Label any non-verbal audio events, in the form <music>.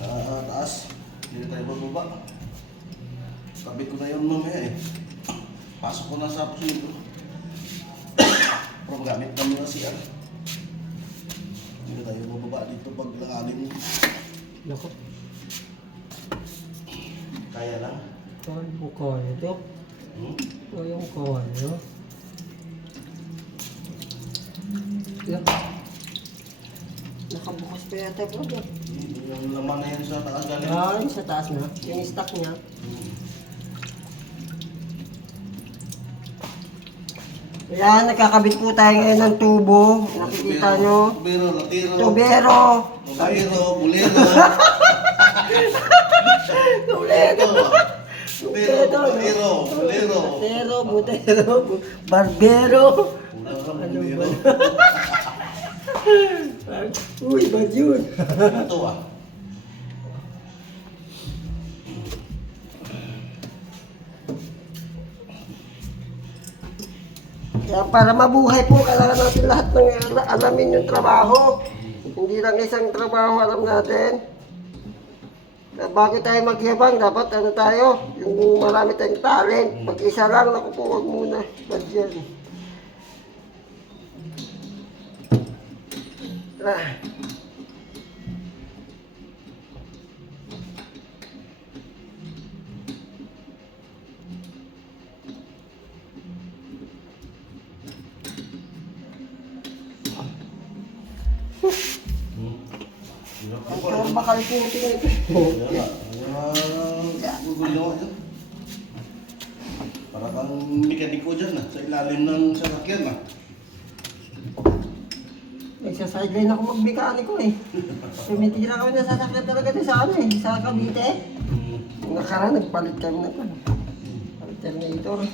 Sa taas. Hindi tayo bababa. Tabi ko na yun mamaya eh. Pasok ko na sa puso. Pero gamit kami na siya. Hindi tayo bababa dito pag langanin. Naku, Kaya lang. kawan po kawan ito. Hmm? O yung kawan, no? Nakabukas pa yata ba? Yung laman na yan sa taas galing. Ah, yung sa taas na. Yung stock niya. Ayan, nagkakabit po tayo ngayon ng tubo. Nakikita nyo. Tubero, latiro. Tubero. Tubero, bulero. Tubero. Tubero, bulero, bulero. Butero, butero, bu- barbero. Wala ka bulero. <laughs> Uy, ba't yun? Ito ah. Kaya para mabuhay po, kailangan natin lahat ng ala- alamin yung trabaho. Hindi lang isang trabaho alam natin. Kaya Bago tayo magyabang, dapat ano tayo, yung marami tayong talent. Pag isa lang, naku po, huwag muna. Ba't yan? Ah. Hirap Ang ako. sarap makalikutin ito. Wala. Wala. Gugulo ako dyan. Para kang mekaniko dyan ah. Sa ilalim ng sasakyan ah. Nagsa-sideline ako magbikani ko eh. Tumitira kami na sasakyan talaga din sa ano eh, sa Cavite. Nung nakaraan, nagpalit kami ng ano. Alternator.